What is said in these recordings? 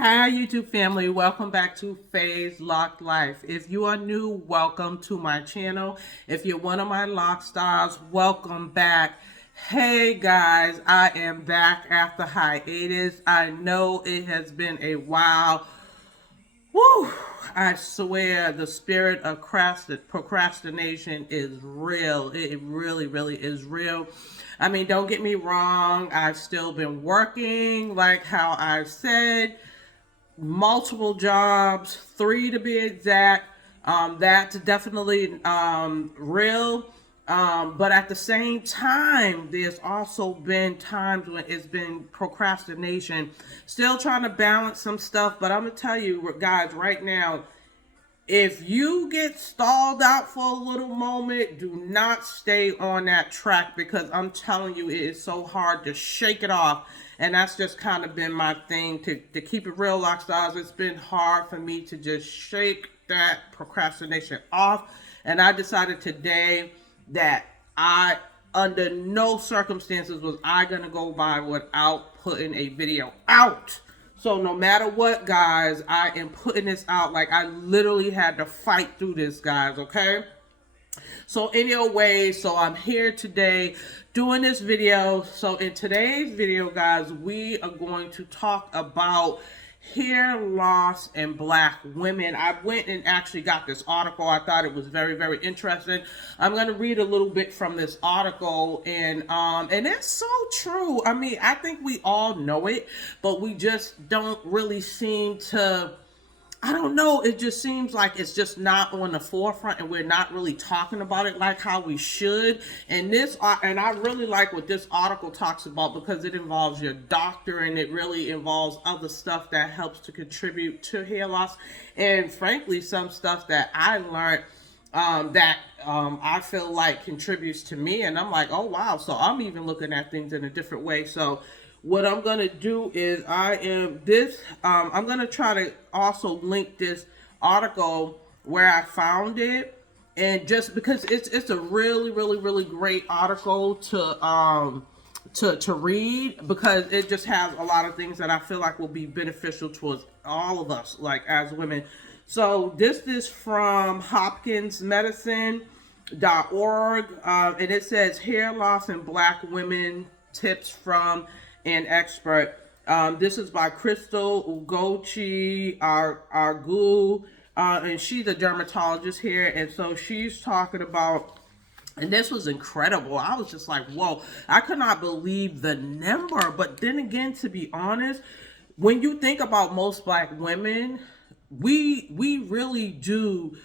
Hi, YouTube family. Welcome back to Phase Locked Life. If you are new, welcome to my channel. If you're one of my lock stars, welcome back. Hey guys, I am back after hiatus. I know it has been a while. Woo! I swear the spirit of procrastination is real. It really is real. I mean, don't get me wrong. I've still been working like how I said, multiple jobs, three to be exact. That's definitely real. But at the same time, there's also been times when it's been procrastination. Still trying to balance some stuff, but I'm gonna tell you guys right now, if you get stalled out for a little moment, do not stay on that track because I'm telling you, it is so hard to shake it off. And that's just kind of been my thing to keep it real, lock stars. It's been hard for me to just shake that procrastination off. And I decided today that under no circumstances was I going to go by without putting a video out. So no matter what, guys, I am putting this out. Like, I literally had to fight through this, guys, okay? So anyway, so I'm here today doing this video. So in today's video, guys, we are going to talk about hair loss in Black women. I went and actually got this article. I thought it was very interesting. I'm going to read a little bit from this article, and it's so true. I mean, I think we all know it, but we just don't really seem to, I don't know. It just seems like it's just not on the forefront, and we're not really talking about it like how we should. And and I really like what this article talks about because it involves your doctor, and it really involves other stuff that helps to contribute to hair loss, and frankly, some stuff that I learned that I feel like contributes to me, and I'm like, oh wow. So I'm even looking at things in a different way. So what I'm going to do is I'm going to try to also link this article where I found it, and just because it's a really great article to read, because it just has a lot of things that I feel like will be beneficial towards all of us, like as women. So this is from hopkinsmedicine.org, and it says hair loss in Black women, tips from an expert. This is by Crystal Ugochi Argu, and she's a dermatologist here, and so she's talking about, and this was incredible. I was just like, whoa, I could not believe the number. But then again, to be honest, when you think about most Black women, we really do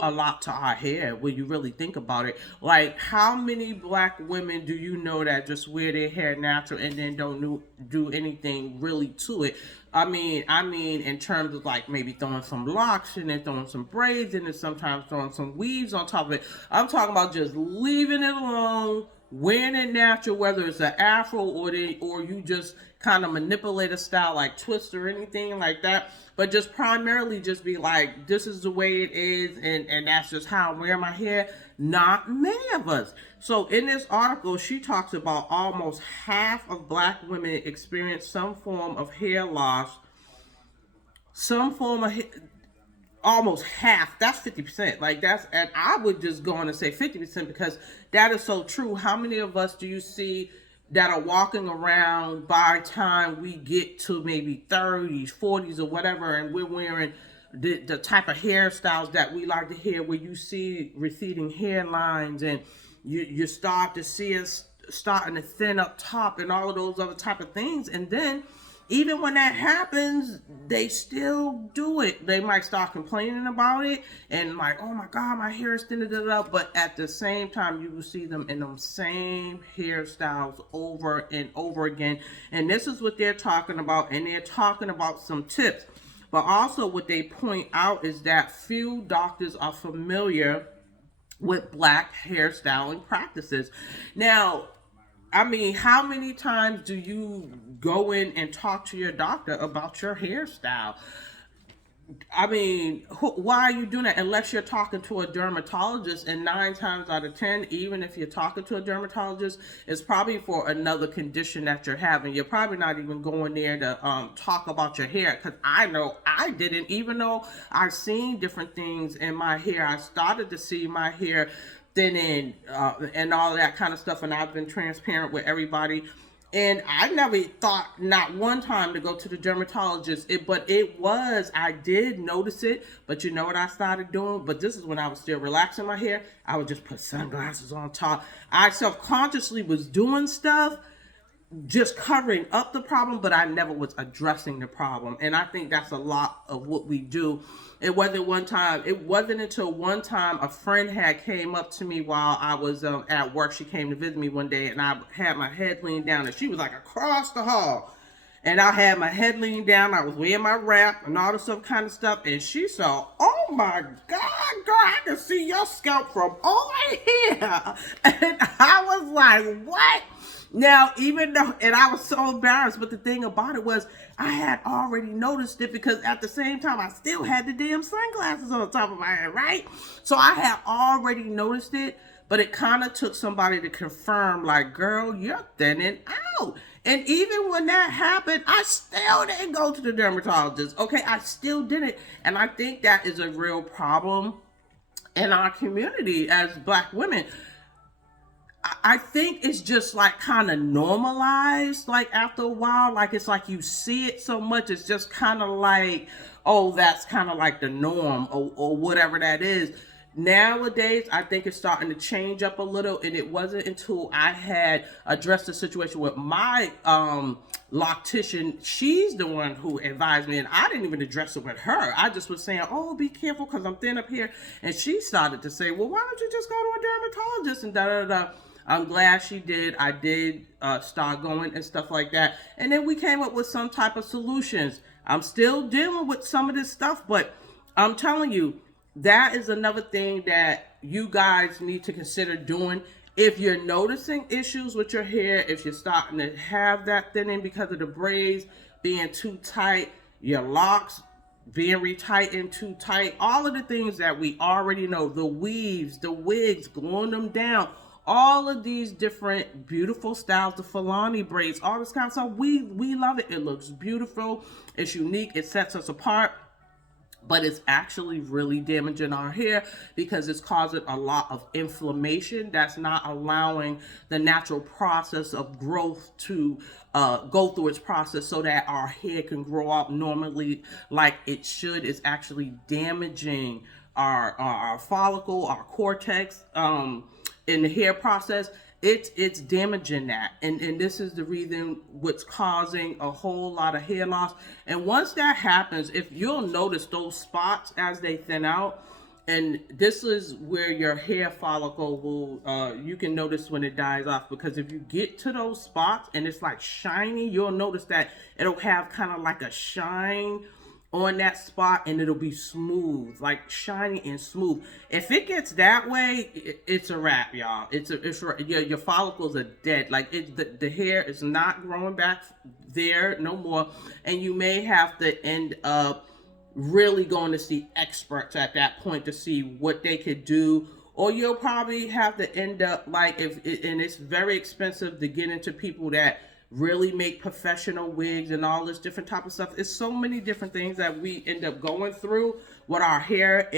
a lot to our hair when you really think about it. Like, how many Black women do you know that just wear their hair natural and then don't do anything really to it? I mean, in terms of like maybe throwing some locks and then throwing some braids and then sometimes throwing some weaves on top of it. I'm talking about just leaving it alone, wearing it natural, whether it's an afro or you just kind of manipulate a style like twist or anything like that, but just primarily just be like, this is the way it is, and that's just how I wear my hair. Not many of us. So in this article, she talks about almost half of Black women experience some form of hair loss, some form of almost half. That's 50%. Like, that's, and I would just go on and say 50% because that is so true. How many of us do you see that are walking around by the time we get to maybe 30s, 40s, or whatever, and we're wearing the type of hairstyles that we like to hear, where you see receding hairlines, and you start to see us starting to thin up top and all of those other type of things. And then even when that happens, they still do it. They might start complaining about it and like, oh my God, my hair is thinning up. But at the same time, you will see them in those same hairstyles over and over again. And this is what they're talking about. And they're talking about some tips. But also what they point out is that few doctors are familiar with Black hairstyling practices. Now, I mean, how many times do you go in and talk to your doctor about your hairstyle? I mean, why are you doing that unless you're talking to a dermatologist? And 9 times out of 10, even if you're talking to a dermatologist, it's probably for another condition that you're having. You're probably not even going there to talk about your hair. Because I know I didn't, even though I've seen different things in my hair. I started to see my hair thinning and all of that kind of stuff. And I've been transparent with everybody. And I never thought, not one time, to go to the dermatologist. But I did notice it. But you know what I started doing? But this is when I was still relaxing my hair. I would just put sunglasses on top. I self-consciously was doing stuff just covering up the problem, but I never was addressing the problem. And I think that's a lot of what we do. It wasn't until one time a friend had came up to me while I was at work. She came to visit me one day, and I had my head leaned down, and she was like across the hall. And I had my head leaned down. I was wearing my wrap and all this other kind of stuff. And she saw, oh my God, girl, I can see your scalp from over here. And I was like, what? Now, even though, and I was so embarrassed, but the thing about it was I had already noticed it, because at the same time, I still had the damn sunglasses on top of my head, right? So I had already noticed it, but it kind of took somebody to confirm, like, girl, you're thinning out. And even when that happened, I still didn't go to the dermatologist. Okay, I still didn't. And I think that is a real problem in our community as Black women. I think it's just like kind of normalized, like after a while, like it's like you see it so much, it's just kind of like, oh, that's kind of like the norm, or whatever that is. Nowadays, I think it's starting to change up a little, and it wasn't until I had addressed the situation with my loctician. She's the one who advised me, and I didn't even address it with her. I just was saying, oh, be careful because I'm thin up here. And she started to say, well, why don't you just go to a dermatologist and da-da-da. I'm glad she did. I did start going and stuff like that. And then we came up with some type of solutions. I'm still dealing with some of this stuff, but I'm telling you, that is another thing that you guys need to consider doing. If you're noticing issues with your hair, if you're starting to have that thinning because of the braids being too tight, your locks being retightened too tight, all of the things that we already know, the weaves, the wigs, gluing them down, all of these different beautiful styles, the Fulani braids, all this kind of stuff, we love it. It looks beautiful. It's unique. It sets us apart. But it's actually really damaging our hair because it's causing a lot of inflammation that's not allowing the natural process of growth to go through its process so that our hair can grow out normally like it should. It's actually damaging our follicle, our cortex in the hair process. It's damaging that, and this is the reason what's causing a whole lot of hair loss. And once that happens, if you'll notice those spots as they thin out, and this is where your hair follicle will you can notice when it dies off, because if you get to those spots and it's like shiny, you'll notice that it'll have kind of like a shine on that spot, and it'll be smooth, like shiny and smooth. If it gets that way, it's a wrap, y'all. Your follicles are dead. Like the hair is not growing back there no more, and you may have to end up really going to see experts at that point to see what they could do. Or you'll probably have to end up like, and it's very expensive to get into people that really make professional wigs and all this different type of stuff. It's so many different things that we end up going through with our hair.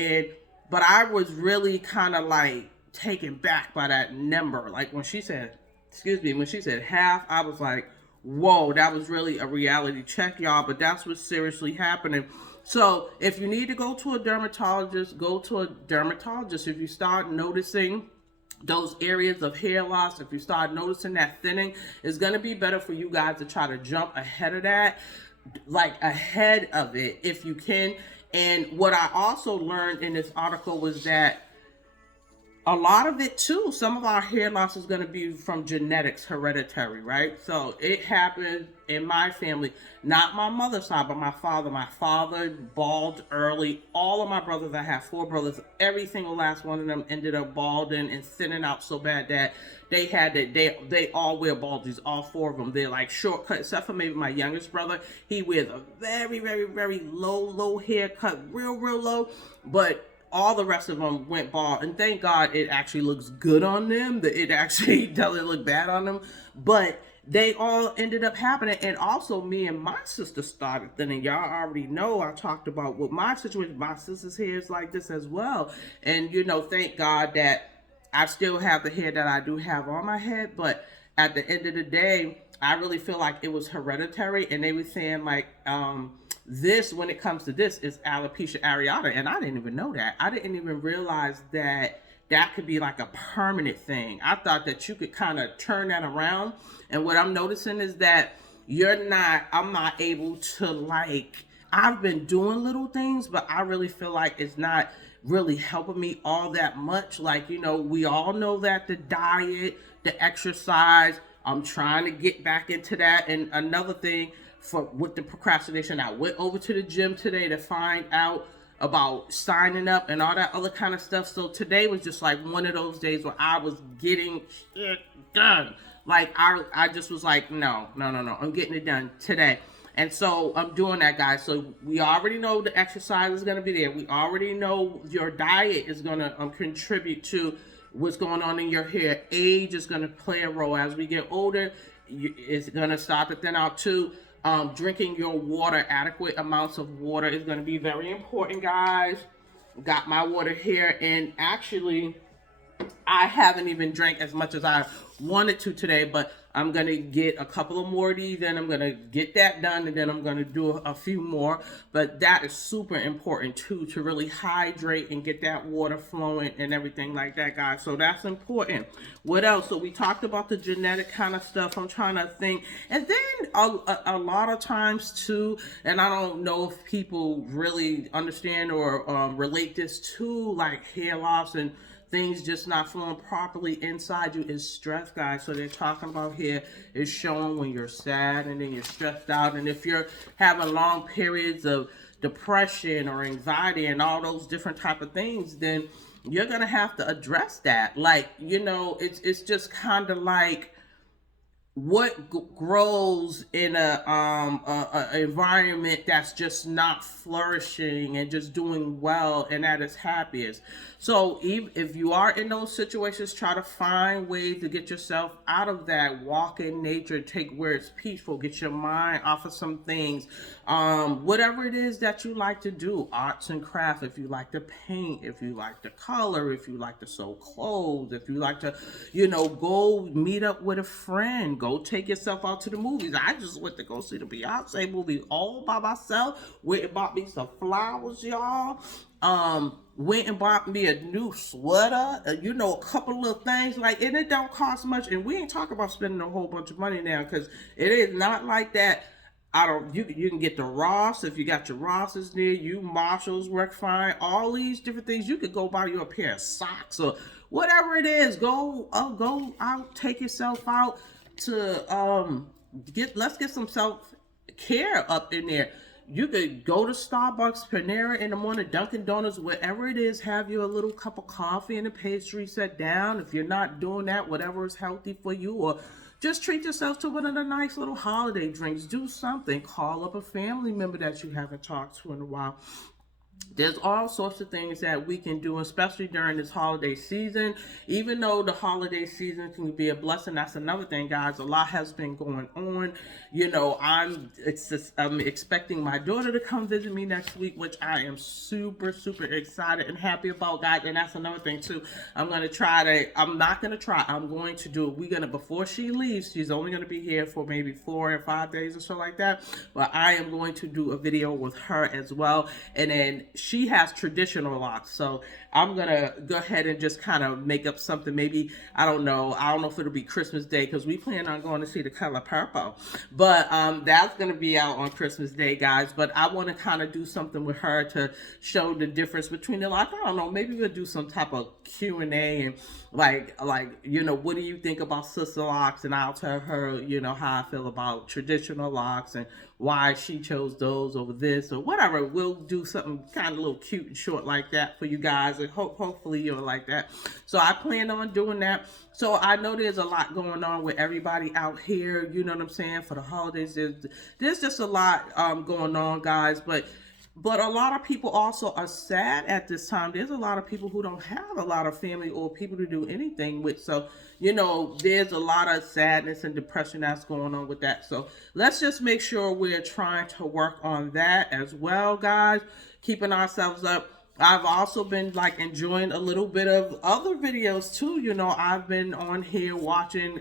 But I was really kind of like taken back by that number. Like when she said half, I was like, whoa, that was really a reality check, y'all. But that's what's seriously happening. So if you need to go to a dermatologist, go to a dermatologist. If you start noticing those areas of hair loss, if you start noticing that thinning, it's going to be better for you guys to try to jump ahead of that, like ahead of it if you can. And what I also learned in this article was that a lot of it too, some of our hair loss is going to be from genetics, hereditary, right? So it happened in my family, not my mother's side, but my father. My father bald early. All of my brothers, I have 4 brothers, every single last one of them ended up balding and thinning out so bad that they all wear baldies, all 4 of them. They're like shortcut, except for maybe my youngest brother. He wears a very, very, very low haircut, real low, but all the rest of them went bald, and thank God it actually looks good on them. That it actually doesn't look bad on them, but they all ended up happening. And also, me and my sister started thinning. Y'all already know I talked about what my situation. My sister's hair is like this as well, and thank God that I still have the hair that I do have on my head. But at the end of the day, I really feel like it was hereditary, and they were saying like, this, when it comes to this, is alopecia areata, and I didn't even know that. I didn't even realize that that could be like a permanent thing. I thought that you could kind of turn that around, and what I'm noticing is that I'm not able to, like, I've been doing little things, but I really feel like it's not really helping me all that much. Like, we all know that the diet, the exercise, I'm trying to get back into that. And another thing, with the procrastination, I went over to the gym today to find out about signing up and all that other kind of stuff. So today was just like one of those days where I was getting shit done. Like I just was like, no, I'm getting it done today. And so I'm doing that, guys. So we already know the exercise is going to be there. We already know your diet is going to contribute to what's going on in your hair. Age is going to play a role. As we get older, it's going to start to thin out too. Drinking your water, adequate amounts of water is going to be very important, guys. Got my water here, and actually, I haven't even drank as much as I wanted to today, but I'm going to get a couple of more of these, and I'm going to get that done, and then I'm going to do a few more. But that is super important, too, to really hydrate and get that water flowing and everything like that, guys. So that's important. What else? So we talked about the genetic kind of stuff. I'm trying to think. And then a lot of times, too, and I don't know if people really understand or relate this to, like, hair loss and things just not flowing properly inside you, is stress, guys. So they're talking about here is showing when you're sad and then you're stressed out. And if you're having long periods of depression or anxiety and all those different type of things, then you're going to have to address that. Like, it's just kind of like, what grows in a environment that's just not flourishing and just doing well and at its happiest. So if you are in those situations, try to find ways to get yourself out of that. Walk in nature, take where it's peaceful, get your mind off of some things. Whatever it is that you like to do, arts and crafts, if you like to paint, if you like to color, if you like to sew clothes, if you like to, go meet up with a friend, go take yourself out to the movies. I just went to go see the Beyonce movie all by myself. Went and bought me some flowers, y'all. Went and bought me a new sweater, a couple little things like, and it don't cost much. And we ain't talking about spending a whole bunch of money now, because it is not like that. You can get the Ross if you got your Rosses near you. Marshalls work fine. All these different things. You could go buy you a pair of socks or whatever it is. Go out, take yourself out to let's get some self-care up in there. You could go to Starbucks, Panera in the morning, Dunkin' Donuts, wherever it is, have you a little cup of coffee and a pastry set down. If you're not doing that, whatever is healthy for you, or just treat yourself to one of the nice little holiday drinks. Do something. Call up a family member that you haven't talked to in a while. There's all sorts of things that we can do, especially during this holiday season. Even though the holiday season can be a blessing, that's another thing, guys. A lot has been going on. I'm expecting my daughter to come visit me next week, which I am super, super excited and happy about, guys. And that's another thing, too. I'm going to do it. Before she leaves, she's only going to be here for maybe 4 or 5 days or so like that. But I am going to do a video with her as well. And then she has traditional locks. So I'm gonna go ahead and just kind of make up something. Maybe I don't know if it'll be Christmas Day because we plan on going to see The Color Purple, but that's gonna be out on Christmas Day, guys. But I want to kind of do something with her to show the difference between the locks. I don't know. Maybe we'll do some type of Q&A and like what do you think about sister locks, and I'll tell her how I feel about traditional locks and why she chose those over this or whatever. We'll do something kind of a little cute and short like that for you guys, and hopefully you'll like that. So I plan on doing that. So I know there's a lot going on with everybody out here, you know what I'm saying, for the holidays. There's just a lot going on, guys, but a lot of people also are sad at this time. There's a lot of people who don't have a lot of family or people to do anything with. So, there's a lot of sadness and depression that's going on with that. So let's just make sure we're trying to work on that as well, guys. Keeping ourselves up. I've also been enjoying a little bit of other videos too. I've been on here watching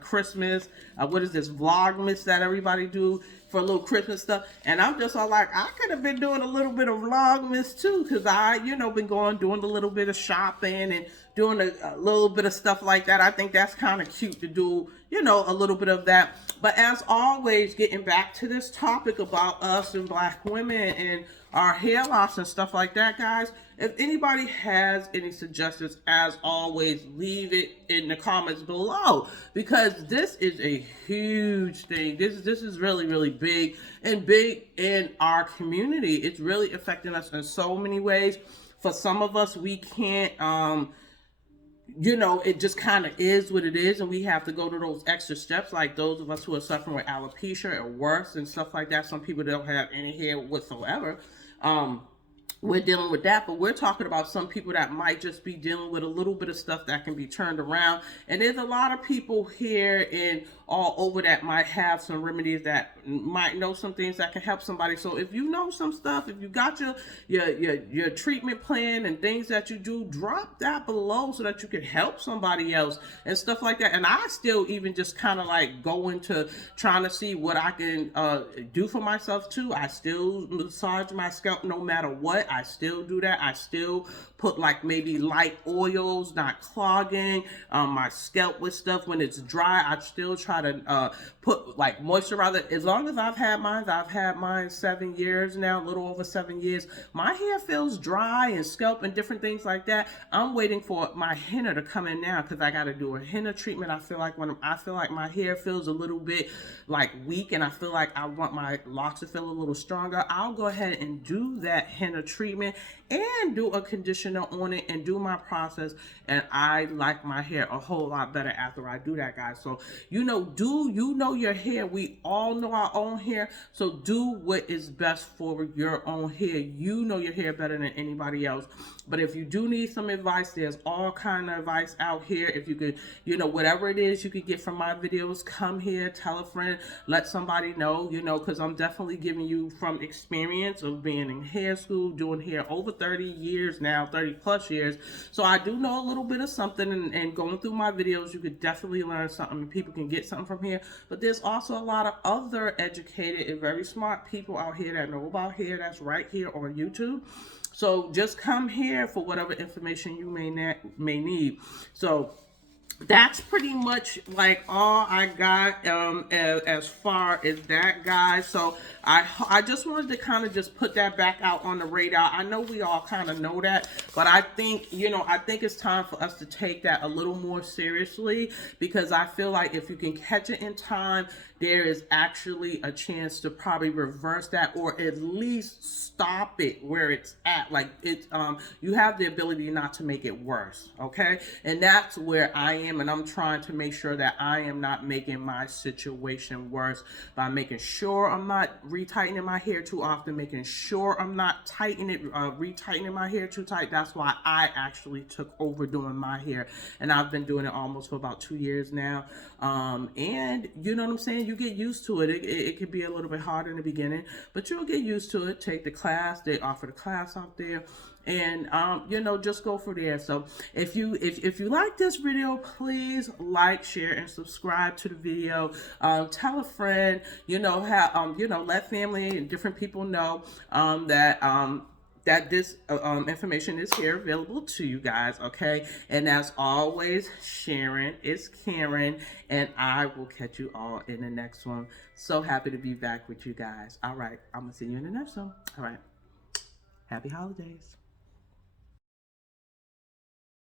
Christmas. What is this Vlogmas that everybody do for a little Christmas stuff? And I'm just all like, I could have been doing a little bit of Vlogmas too, because I been doing a little bit of shopping and doing a little bit of stuff like that. I think that's kind of cute to do, a little bit of that. But as always, getting back to this topic about us and Black women and our hair loss and stuff like that, guys, if anybody has any suggestions, as always, leave it in the comments below, because this is a huge thing. This is really, really big in our community. It's really affecting us in so many ways. For some of us, we can't it just kind of is what it is, and we have to go to those extra steps, like those of us who are suffering with alopecia or worse and stuff like that. Some people don't have any hair whatsoever. We're dealing with that, but we're talking about some people that might just be dealing with a little bit of stuff that can be turned around. And there's a lot of people here and all over that might have some remedies, that might know some things that can help somebody. So if you know some stuff, if you got your treatment plan and things that you do, drop that below so that you can help somebody else and stuff like that. And I still even just kind of go into trying to see what I can do for myself too. I still massage my scalp no matter what. I still do that. I still put maybe light oils, not clogging my scalp with stuff when it's dry. I still try to put moisturizer. As long as I've had mine 7 years now, a little over 7 years. My hair feels dry and scalp and different things like that. I'm waiting for my henna to come in now, because I got to do a henna treatment. I feel like my hair feels a little bit weak, and I feel like I want my locks to feel a little stronger, I'll go ahead and do that henna treatment and do a conditioner on it and do my process, and I like my hair a whole lot better after I do that, guys. So do your hair. We all know our own hair, so do what is best for your own hair. You know your hair better than anybody else. But if you do need some advice, there's all kind of advice out here. If you could, whatever it is you could get from my videos, come here, tell a friend, let somebody know, because I'm definitely giving you from experience of being in hair school, doing hair over 30 years now, 30 plus years. So I do know a little bit of something, and going through my videos, you could definitely learn something, and people can get something from here. But there's also a lot of other educated and very smart people out here that know about hair, that's right here on YouTube. So just come here for whatever information you may need. So that's pretty much all I got as far as that, guys. So I just wanted to kind of just put that back out on the radar. I know we all kind of know that, but I think it's time for us to take that a little more seriously, because I feel like if you can catch it in time, there is actually a chance to probably reverse that, or at least stop it where it's at. You have the ability not to make it worse, okay? And that's where I am, and I'm trying to make sure that I am not making my situation worse by making sure I'm not retightening my hair too often, making sure I'm not retightening my hair too tight. That's why I actually took over doing my hair, and I've been doing it almost for about 2 years now. And you know what I'm saying? You get used to it. It could be a little bit hard in the beginning, but you'll get used to it. Take the class. They offer the class out there, and just go for there. So if you like this video, please like, share, and subscribe to the video. Tell a friend. Let family and different people know that that this information is here available to you guys, okay? And as always, Sharon is Karen, and I will catch you all in the next one. So happy to be back with you guys. All right, I'm gonna see you in the next one. All right, happy holidays.